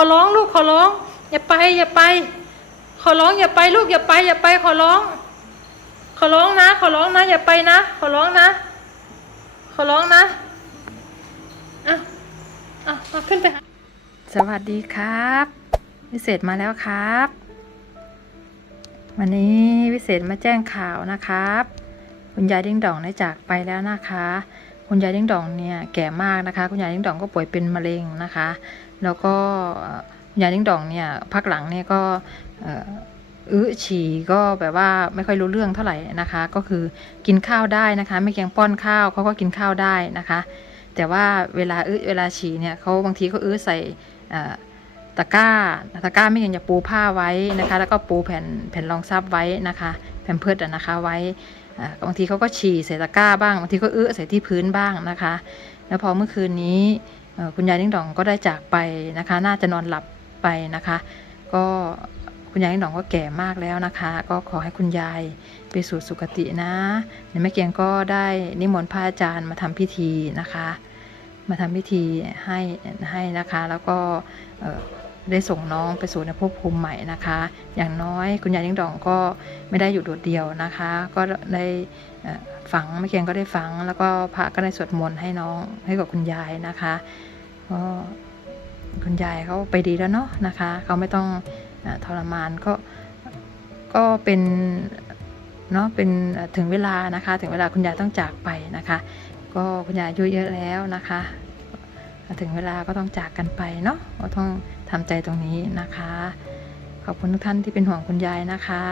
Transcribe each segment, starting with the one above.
อร้องลูกขอร้อง อย่าไป อย่าไป ขอร้องอย่าไปลูกอย่าไป อย่าไปขอร้อง ขอร้องนะ ขอร้องนะ อย่าไปนะ ขอร้องนะ ขอร้องนะอะอะเอาขึ้นไปหาสวัสดีครับวิเศษมาแล้วครับ วันนี้วิเศษมาแจ้งข่าวนะครับคุณยายดิ้งดองได้จากไปแล้วนะคะ คุณยายดิ้งดองเนี่ยแก่มากนะคะ คุณยายดิ้งดองก็ป่วยเป็นมะเร็งนะคะ แล้วก็ยายดิ้งดองเนี่ยพักหลังเนี่ยก็อื้อฉี่ก็แบบว่าไม่ค่อยรู้เรื่องเท่าไหร่นะคะ ก็คือกินข้าวได้นะคะ ไม่เกียงป้อนข้าวเขาก็กินข้าวได้นะคะ แต่ว่าเวลาอื้อเวลาฉี่เนี่ยเขาบางทีเขาอื้อใส่ตะกร้าตะกร้าไม่ยังจะปูผ้าไว้นะคะ แล้วก็ปูแผ่นแผ่นรองซับไว้นะคะแผ่นเพิดอะนะคะไว้บางทีเขาก็ฉี่ใส่ตะกร้าบ้างบางทีก็อื้อใส่ที่พื้นบ้างนะคะ แล้วพอเมื่อคืนนี้ คุณยายดิ้งดองก็ได้จากไปนะคะ น่าจะนอนหลับไปนะคะ ก็คุณยายดิ้งดองก็แก่มากแล้วนะคะ ก็ขอให้คุณยายไปสู่สุคตินะในแม่เกียงก็ได้นิมนต์พระอาจารย์มาทำพิธีนะคะ มาทำพิธีให้ให้นะคะ แล้วก็ได้ส่งน้องไปสู่ในภพภูมิใหม่นะคะ อย่างน้อยคุณยายยิ่งดองก็ไม่ได้อยู่โดดเดี่ยวนะคะ ก็ได้ฝังแม่เคียงก็ได้ฝัง แล้วก็พระก็ได้สวดมนต์ให้น้องให้กับคุณยายนะคะ ก็คุณยายเขาไปดีแล้วเนาะนะคะเขาไม่ต้องอทรมานก็ก็เป็นเนาะเป็นถึงเวลานะคะ ถึงเวลาคุณยายต้องจากไปนะคะ ก็คุณยายอายุเยอะแล้วนะคะ ถึงเวลาก็ต้องจากกันไปเนาะก็ต้องทำใจตรงนี้นะคะ ขอบคุณทุกท่านที่เป็นห่วงคุณยายนะคะ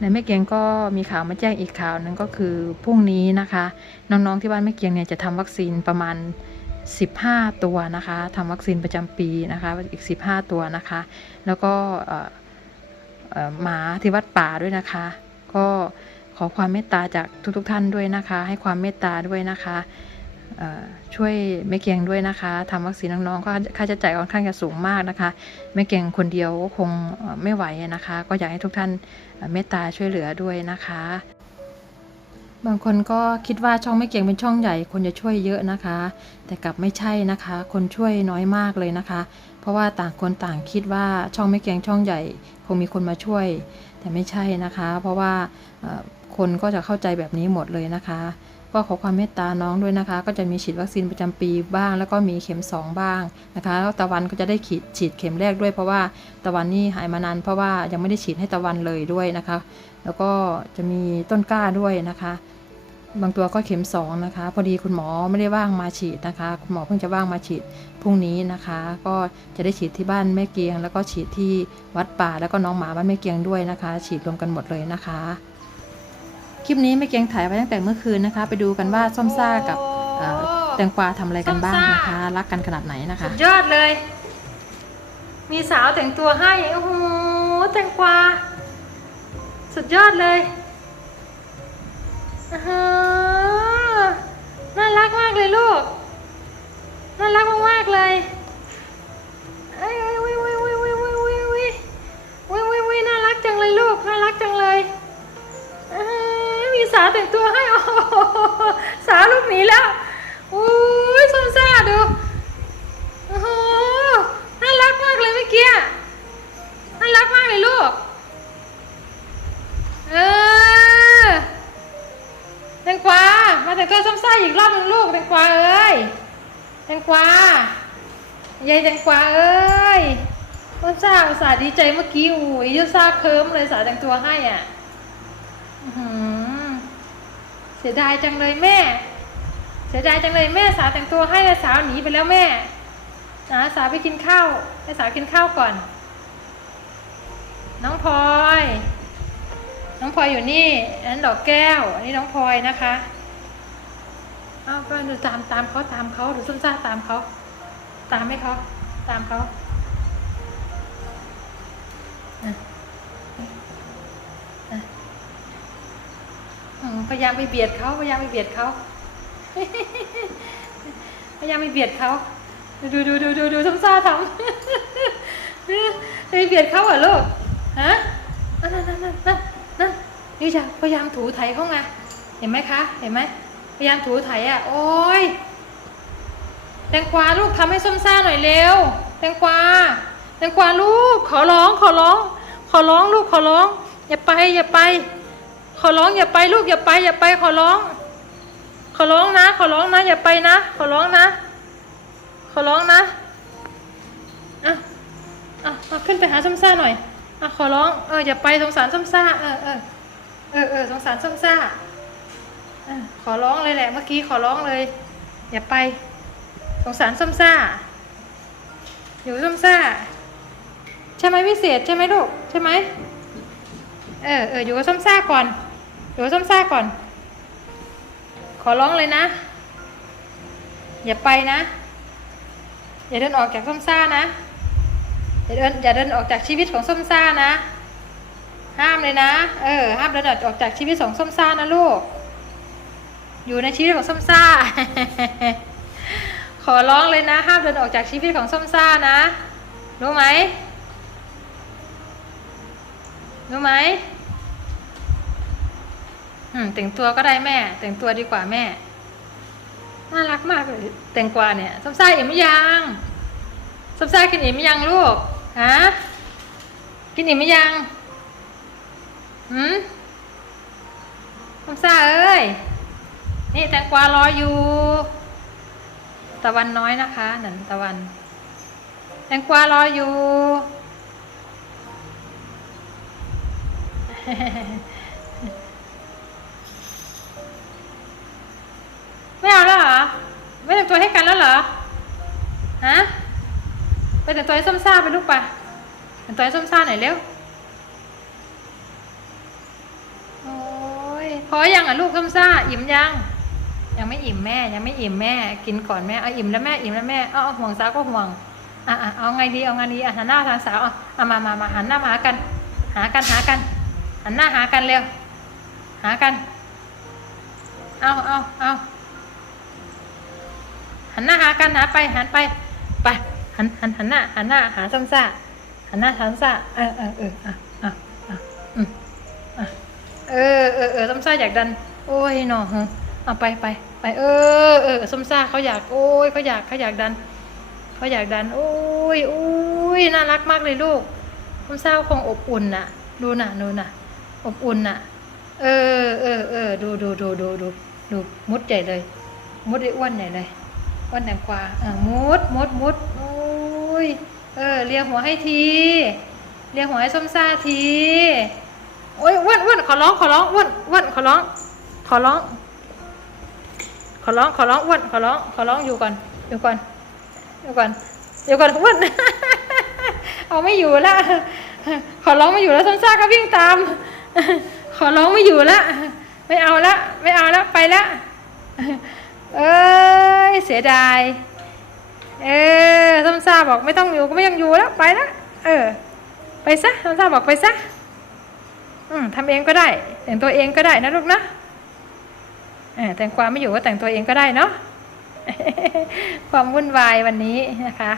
ในแม่เกียงก็มีข่าวมาแจ้งอีกข่าวนึงก็คือพรุ่งนี้นะคะ น้องๆที่บ้านแม่เกียงเนี่ยจะทำวัคซีนประมาณ 15 ตัวนะคะทำวัคซีนประจำปีนะคะอีก 15 ตัวนะคะ แล้วก็หมาที่วัดป่าด้วยนะคะ ก็ขอความเมตตาจากทุกๆทท่านด้วยนะคะ ให้ความเมตตาด้วยนะคะช่วยแม่เกียงด้วยนะคะทำวัคซีนน้องๆก็ค่าใช้จ่ายค่อนข้างจะสูงมากนะคะแม่เกียงคนเดียวก็คงไม่ไหวนะคะ ก็อยากให้ทุกท่านเมตตาช่วยเหลือด้วยนะคะ บางคนก็คิดว่าช่องไม่เกียงเป็นช่องใหญ่คนจะช่วยเยอะนะคะ แต่กลับไม่ใช่นะคะ คนช่วยน้อยมากเลยนะคะ เพราะว่าต่างคนต่างคิดว่าช่องไม่เกียงช่องใหญ่ คงมีคนมาช่วย แต่ไม่ใช่นะคะ เพราะว่าคนก็จะเข้าใจแบบนี้หมดเลยนะคะ ก็ขอความเมตตาน้องด้วยนะคะ ก็จะมีฉีดวัคซีนประจำปีบ้าง แล้วก็มีเข็ม 2 บ้างนะคะแล้วตะวันก็จะได้ฉีดฉีดเข็มแรกด้วย เพราะว่าตะวันนี่หายมานานเพราะว่ายังไม่ได้ฉีดให้ตะวันเลยด้วยนะคะ แล้วก็จะมีต้นกล้าด้วยนะคะ บางตัวก็เข็มสองนะคะ พอดีคุณหมอไม่ได้ว่างมาฉีดนะคะ คุณหมอเพิ่งจะว่างมาฉีดพรุ่งนี้นะคะ ก็จะได้ฉีดที่บ้านแม่เกียง แล้วก็ฉีดที่วัดป่าแล้วก็น้องหมาบ้านแม่เกียงด้วยนะคะ ฉีดรวมกันหมดเลยนะคะ คลิปนี้แม่เกียงถ่ายไว้ตั้งแต่เมื่อคืนนะคะ ไปดูกันว่าส้มซ่ากับแตงกวาทำอะไรกันบ้างนะคะ รักกันขนาดไหนนะคะยอดเลย มีสาวแต่งตัวให้โอ้โหแตงกวาสุดยอดเลย อ่าฮะน่ารักมากเลยลูก น่ารักมากๆเลยเอ้ยวิววิววิววิววิววิววิววิววิน่ารักจังเลยลูก น่ารักจังเลยอ่ามีสาวแต่งตัวให้โอ้โหสาวลูกหนีแล้วอุ้ยสงสารดู อีกรอบหนึ่งลูกแตงกวาเอ้ยแตงกวายายแตงกวาเอ้ยต้นซ่าอุตส่าห์ดีใจเมื่อกี้อุ้ยยุซ่าเคิร์มเลยสาแต่งตัวให้อะอื้อหือเสียดายจังเลยแม่ เสียดายจังเลยแม่สาแต่งตัวให้แล้วสาวหนีไปแล้วแม่นะสาไปกินข้าวให้สาวกินข้าวก่อน น้องพลอย น้องพลอยอยู่นี่อันดอกแก้ว อันนี้น้องพลอยนะคะ อาไปดูตามตามเขาตามเขาดูส้มซ่าตามเขา ตามให้เขาตามเขาพยายามไปเบียดเขาพยายามไปเบียดเขาพยายามไปเบียดเขาดูดูดูดูดูทำซ่าทำไปเบียดเขาเหรอลูกฮะนั่นนั่นนั่นนั่นนี่จ้ะพยายามถูไถเขาไงเห็นไหมคะ เห็นไหม ยายามถูไถอะ โอ้ยแตงกวาลูกทำให้ส้มซ่าหน่อยเร็วแตงกวาแตงกวาลูก ขอร้อง ขอร้อง ขอร้องลูกขอร้อง อย่าไป อย่าไป ขอร้องอย่าไปลูกอย่าไป อย่าไป ขอร้อง ขอร้องนะ ขอร้องนะ อย่าไปนะ ขอร้องนะ ขอร้องนะอะอะเอาขึ้นไปหาส้มซ่าหน่อยอะขอร้องเอออย่าไปสงสารส้มซ่าเออเออเออเออสงสารส้มซ่า ขอร้องเลยแหละ เมื่อกี้ขอร้องเลย อย่าไป สงสารส้มซ่า อยู่ส้มซ่า ใช่ไหมพิเศษใช่ไหมลูกใช่ไหมเออเอออยู่กับส้มซ่าก่อน อยู่กับส้มซ่าก่อน ขอร้องเลยนะ อย่าไปนะ อย่าเดินออกจากส้มซ่านะ อย่าเดินอย่าเดินออกจากชีวิตของส้มซ่านะ ห้ามเลยนะ เออ ห้ามเดินออกจากชีวิตของส้มซ่านะลูก อยู่ในชีวิตของส้มซ่า ขอร้องเลยนะห้ามเดินออกจากชีวิตของส้มซ่านะ รู้ไหม รู้ไหมอืมแต่งตัวก็ได้แม่ แต่งตัวดีกว่าแม่ น่ารักมากเลยแต่งกวาเนี่ยส้มซ่าอิ่มยังส้มซ่ากินอิ่มยังลูกฮะกินอิ่มยังหืมส้มซ่าเอ้ย นี่แตงกวารออยู่ ตะวันน้อยนะคะ หนันตะวัน แตงกวารออยู่ ไม่เอาแล้วเหรอ ไม่แต่งตัวให้กันแล้วเหรอ ฮะ ไปแต่งตัวให้ส้มซ่าไปลูกปะแต่งตัวให้ส้มซ่าหน่อยเร็วโอ้ยพอยังอะลูกส้มซ่าอิ่มยัง ยังไม่อิ่มแม่ยังไม่อิ่มแม่ กินก่อนแม่เอาอิ่มแล้วแม่อิ่มแล้วแม่เอาเอาห่วงสาวก็ห่วงอะอะเอาไงดีเอาไงดีอะหันหน้าทางสาวเอามามามาหันหน้ามาหากัน หากันหากัน หันหน้าหากันเร็วหากันเอาเอาเอาหันหน้าหากันหาไปหันไปไปหันหันหันหน้าหันหน้าหาซ้ำซ่าหันหน้าหาซ้ำซ่าเออเออเอออะอะอะอืมอะเออเออเออซ้ำซ่าอยากดันโอ้ยหนอ เอาไปไปไปเออเออซ้ำซ่าเขาอยากโอ้ยเขาอยากเขาอยากดันเขาอยากดัน โอ้ยโอ้ยน่ารักมากเลยลูกซ้ำซ่าคงอบอุ่นน่ะ ดูน่ะดูน่ะ อบอุ่นน่ะ เออเออเออดูดูดูดูดูดูมุดใหญ่เลย มุดไอ้อ้วนใหญ่เลยอ้วนแหนมกวาเออมุดมุดมุดโอ้ยเออเลียหัวให้ทีเลียหัวให้ส้มซ่าทีโอ้ยอ้วนอ้วนขอร้องขอร้องอ้วนอ้วนขอร้อง ขอร้อง ขอร้องขอร้องอ้วนขอร้องขอร้องอยู่ก่อนอยู่ก่อนอยู่ก่อนอยู่ก่อนอ้วนเอาไม่อยู่ละขอร้องไม่อยู่แล้วส้มซ่าก็วิ่งตาม ขอร้องไม่อยู่ละไม่เอาละไม่เอาละไปละเอ้ยเสียดายเออส้มซ่าบอกไม่ต้องอยู่ก็ไม่ยังอยู่แล้วไปละเออ ไปซะส้มซ่าบอกไปซะอืมทำเองก็ได้แต่งตัวเองก็ได้นะลูกนะ แต่งความไม่อยู่ก็แต่งตัวเองก็ได้เนาะความวุ่นวายวันนี้นะคะ